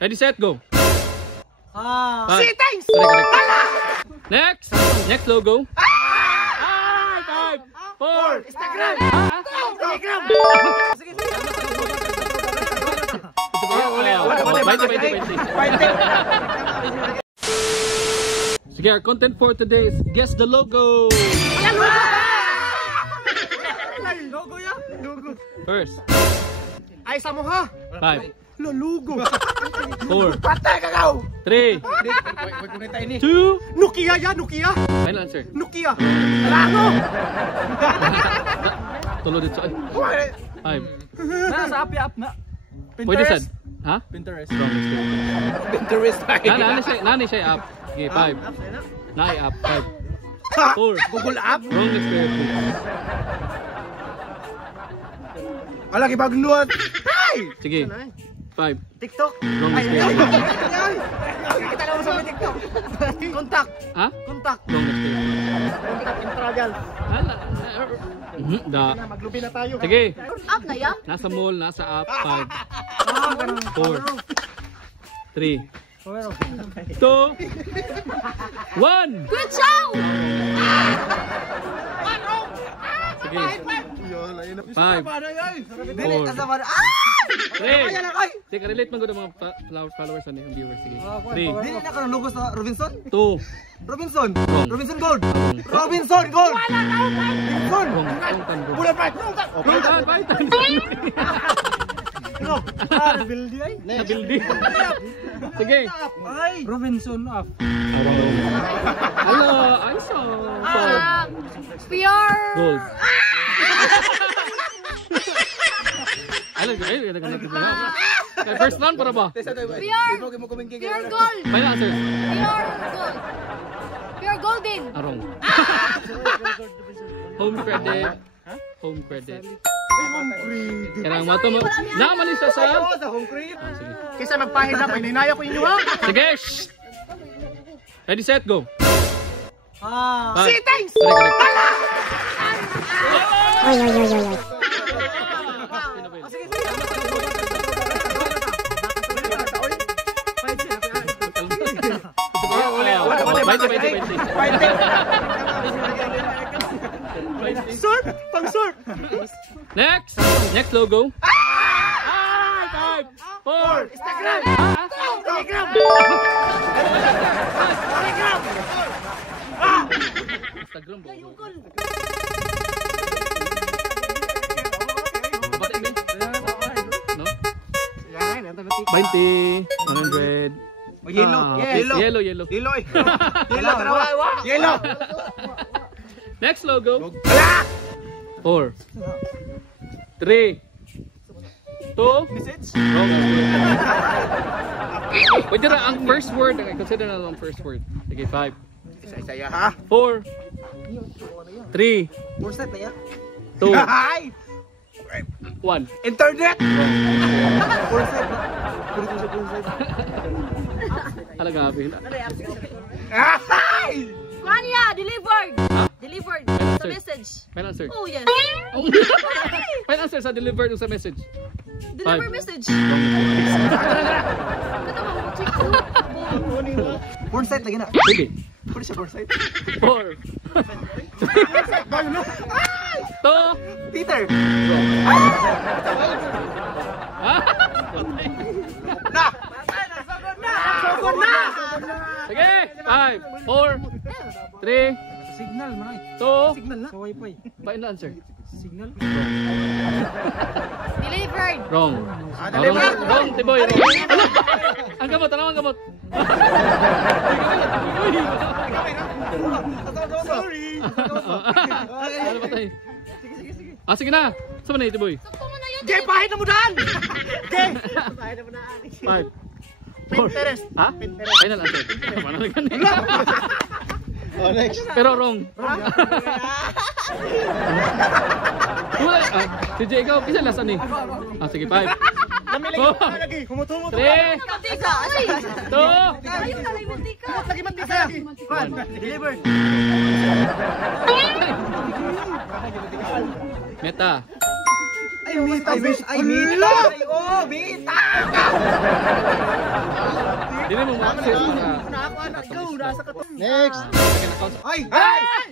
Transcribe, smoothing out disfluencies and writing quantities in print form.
Ready, set, go. See, thanks! Correct. Next logo. 5, 4. Instagram! Instagram! Sige, our content for today is guess the logo. Logo ya? Logo. First. Ay, sa mo ha? 5, Logo. 4, Patay ka kaw! 3, 2. Nokia ya, Nokia. Final answer. Nokia. Alago! Tulo dito. 5. Nasa app na. Pwede sad. Ha? Pinterest. Wrong experience. Pinterest. Nani siya app. Okay, 5. Nai app. 5, 4. Google app? Wrong experience. Wala kay bagnuat. Hey! Sige. 5. TikTok. Wrong experience. Kita na mo sa TikTok. Kontak. Ha? Kontak. Wrong experience. Kontak intragal. Da. Maglubi na tayo. Sige. Up na yan? Nasa mall, nasa app. 5, 4, 3, 2, 1. Good show! Sige. 5, 4, 3. Sige, relate man ko ng mga followers and viewers. Sige. 3, Dili na ka ng logo sa Robinson? 2. Robinson. Wrong. Robinson Gold. Robinson Gold. Robinson. Wrong. Bullet fight. No. Buildi ay. Nabildi. Sige. Robinson up. Hello, I saw. Pure. Gold. First round para ba? Pure gold. Final answer. Pure gold. Pure golden. Arong. Home credit. Home credit. Kailangan mo ito mo. Namalis sa Sa home crate. sige. Kaysa magpahid na, pininaya ko inyo ha. Sige. Shh. Ready, set, go. See, thanks! Correct. Surf! Pang surf! Next logo. 5, 4. Instagram! Instagram! Instagram ba? No? 20, 100. Yellow. Yellow. Yellow. Yellow. Next logo. Wala! 4, 3, 2. Message? Wrong. Pwede na ang first word. Consider na ang first word. Sige, 5, Isa-isa ha? 4, 3, Burset na yan? 2, Hi! 1. Internet! Wrong. Burset na. Talaga, habi. Hi! Kanya, delivered. Ha? Delivered. Final Sa answer. message. Final answer. Oh, yes. Final answer sa delivered sa message. Deliver 5. message. Wrong. Ito mo, check ko. Burset lagi na. Pwede. Pwede siya burset. 4, 2, Peter! Ha? Na! Sogod na! Sige! 5, 4, 3, Signal, manay. 2, Signal na. Sa wifi. Final answer. Signal. Delivered. Wrong. Wrong, Tiboy. Ang gamot, ang gamot. Sorry. Ano ba tayo? Sige na. Saan na Tiboy? Sakto mo na yun. Gay, pahit na mo daan! Gay! Pahit na mo daan. 5, 4. Pinterest. Ha? Pinterest. Final answer. Paano na ganun? Oh, next. Pero wrong. Si Jay, ikaw, isa last ano eh? Sige, 5. Namili ko pa lagi. Humutumot. 3, Mantika. Uy. 2, Ayun na, may mantika. Lagi mantika. One. Delivered. Meta. Ay, Mita. Ay, Mita. Ay, oh, Mita. Dili mo ma-access para. Nakakuha na. Ikaw, nasa katong. Next. Ay! Ay!